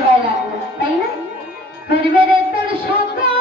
সেবায় লাগল তাই না? পরিবারের তোর সকল